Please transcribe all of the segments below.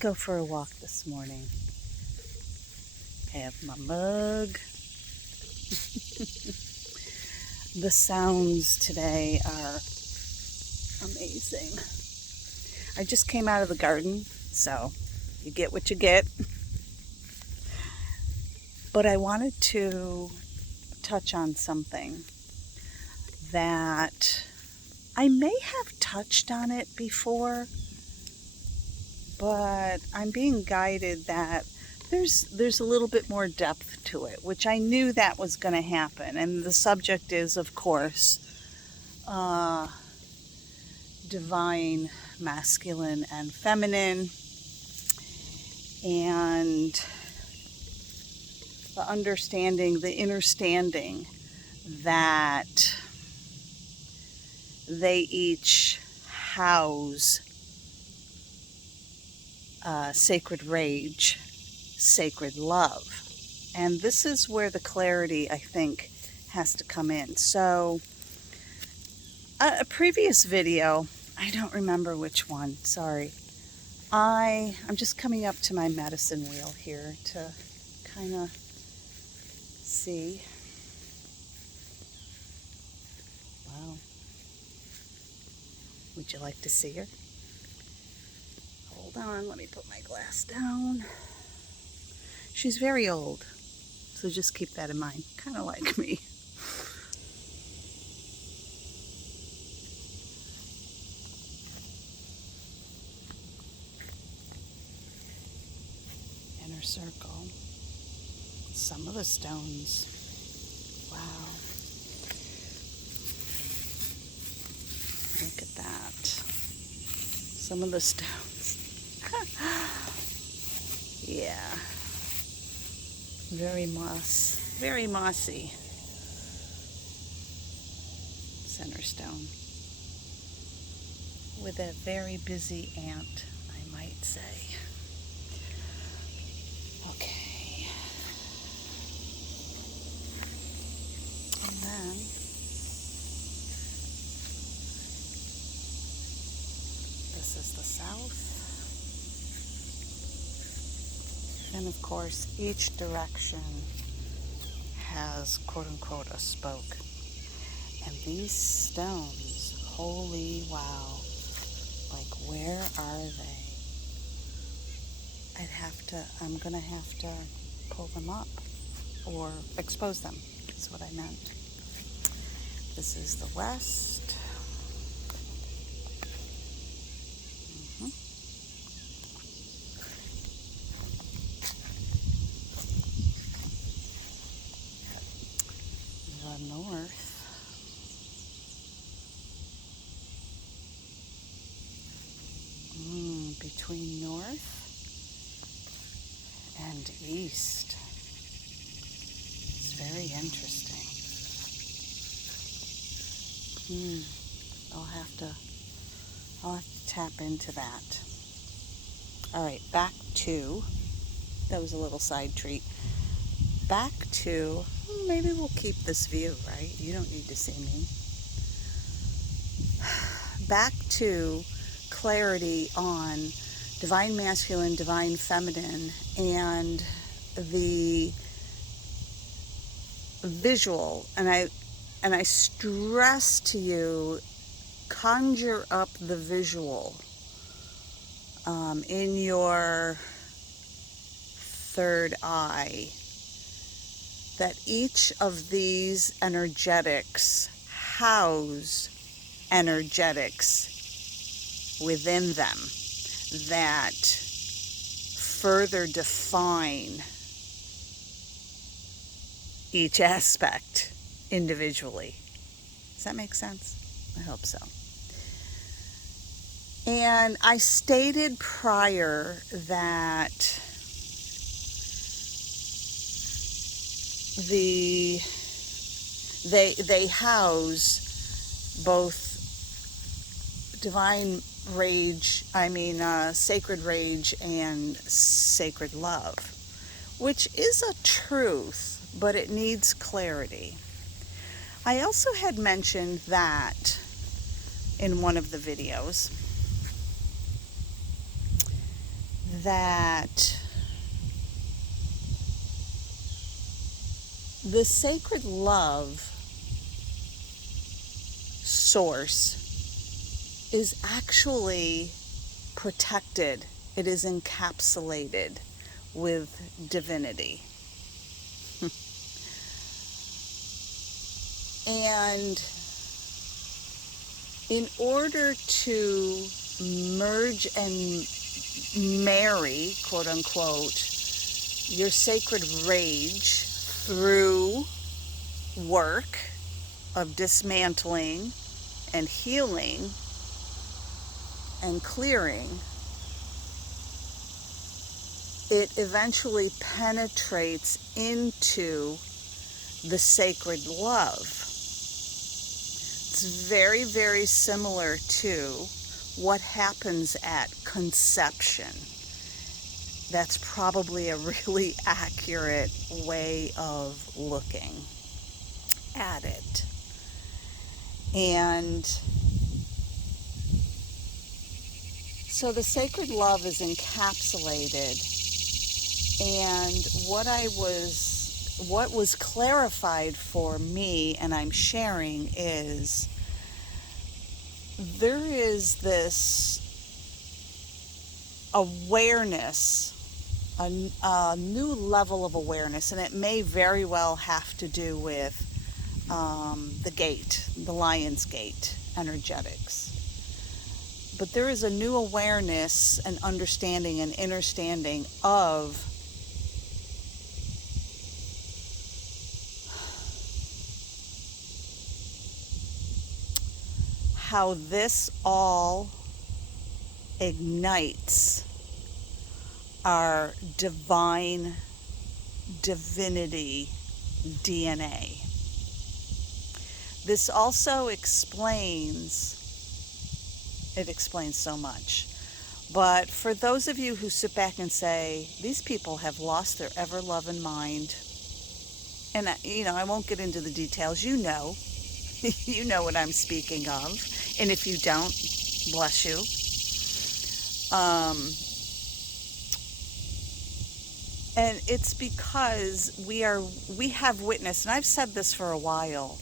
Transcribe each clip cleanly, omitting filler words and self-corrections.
go for a walk this morning. I have my mug. The sounds today are amazing. I just came out of the garden, so you get what you get. But I wanted to touch on something that I may have touched on it before, but I'm being guided that there's a little bit more depth to it, which I knew that was going to happen. And the subject is, of course, divine masculine and feminine, and the understanding, the understanding that they each house sacred rage, sacred love. And this is where the clarity, I think, has to come in. So a previous video, I don't remember which one, sorry. I'm just coming up to my medicine wheel here to kind of see. Wow. Would you like to see her? Hold on, let me put my glass down. She's very old, so just keep that in mind. Kind of like me. Inner circle. Some of the stones. Wow. Look at that. Some of the stones. Yeah. Very mossy. Center stone. With a very busy ant, I might say. Okay. And then this is the south. And of course, each direction has, quote unquote, a spoke. And these stones, holy wow, like where are they? I'm gonna have to pull them up or expose them, is what I meant. This is the west. The north. Between north and east. It's very interesting. I'll have to tap into that. All right, back to, that was a little side treat. Back to, maybe we'll keep this view, right? You don't need to see me. Back to clarity on divine masculine, divine feminine, and the visual. And I stress to you, conjure up the visual in your third eye, that each of these energetics house energetics within them that further define each aspect individually. Does that make sense? I hope so. And I stated prior that they house both divine rage, sacred rage and sacred love, which is a truth, but it needs clarity. I also had mentioned that in one of the videos that the sacred love source is actually protected. It is encapsulated with divinity. And in order to merge and marry, quote unquote, your sacred rage through work of dismantling and healing and clearing, it eventually penetrates into the sacred love. It's very, very similar to what happens at conception. That's probably a really accurate way of looking at it. And so the sacred love is encapsulated, and what was clarified for me, and I'm sharing, is there is this awareness, a new level of awareness, and it may very well have to do with the gate, the lion's gate energetics. But there is a new awareness and understanding and understanding of how this all ignites our divine divinity DNA. This also explains so much. But for those of you who sit back and say, these people have lost their ever-loving mind, and I won't get into the details, you know what I'm speaking of, and if you don't, bless you. And it's because we have witnessed, and I've said this for a while,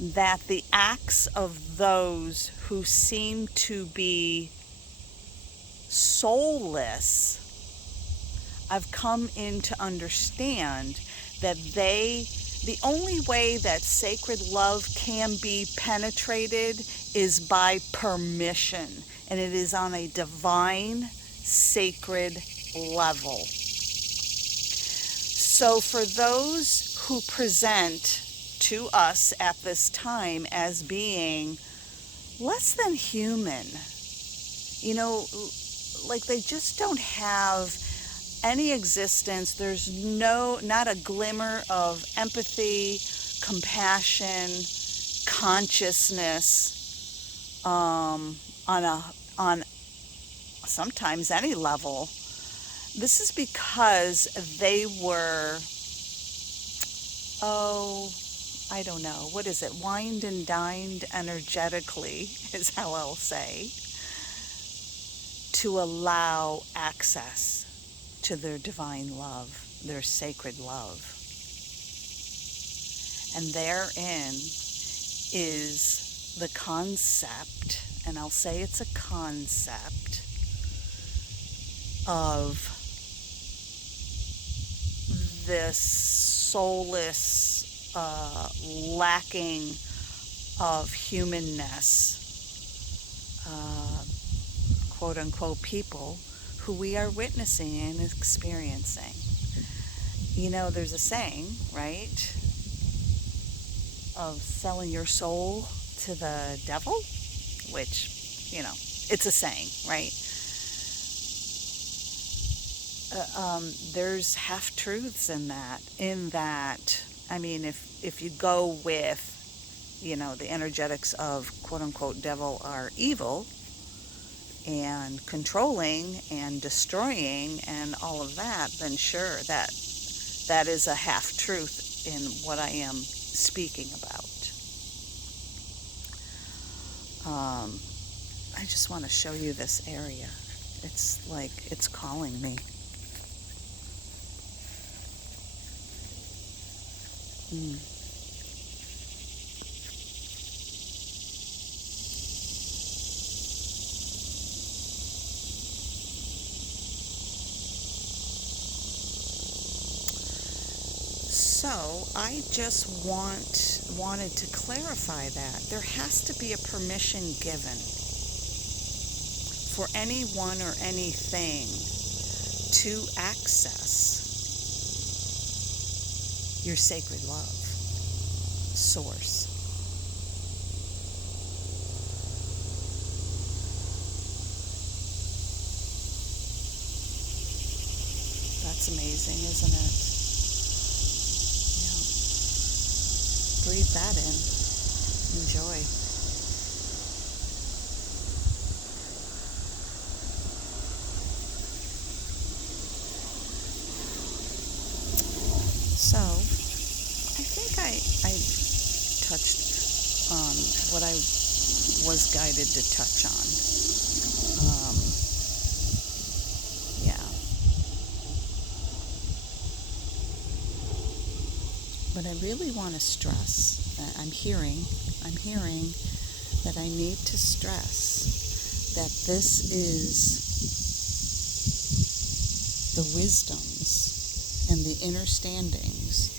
that the acts of those who seem to be soulless, I've come in to understand that the only way that sacred love can be penetrated is by permission, and it is on a divine, sacred level. So for those who present to us at this time as being less than human, like they just don't have any existence, there's not a glimmer of empathy, compassion, consciousness, on sometimes any level. This is because they were, I don't know, what is it, wined and dined energetically, is how I'll say, to allow access to their divine love, their sacred love. And therein is the concept, and I'll say it's a concept, of this soulless lacking of humanness, quote unquote, people who we are witnessing and experiencing. There's a saying, right, of selling your soul to the devil, which, it's a saying, right? There's half-truths in that, if you go with, the energetics of quote-unquote devil are evil and controlling and destroying and all of that, then sure, that is a half-truth in what I am speaking about. I just want to show you this area. It's like it's calling me. Mm. So I just wanted to clarify that there has to be a permission given for anyone or anything to access your sacred love source. That's amazing, isn't it? Yeah. Breathe that in. Enjoy. So, I think I touched on what I was guided to touch on. Um, yeah. But I really want to stress, I'm hearing that I need to stress that this is the wisdoms and the understandings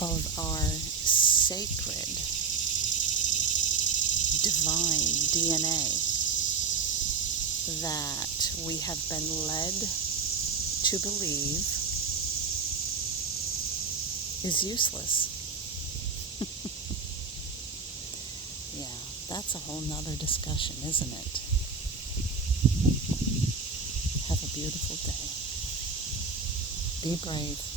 of our sacred, divine DNA that we have been led to believe is useless. Yeah, that's a whole nother discussion, isn't it? Have a beautiful day. Be brave.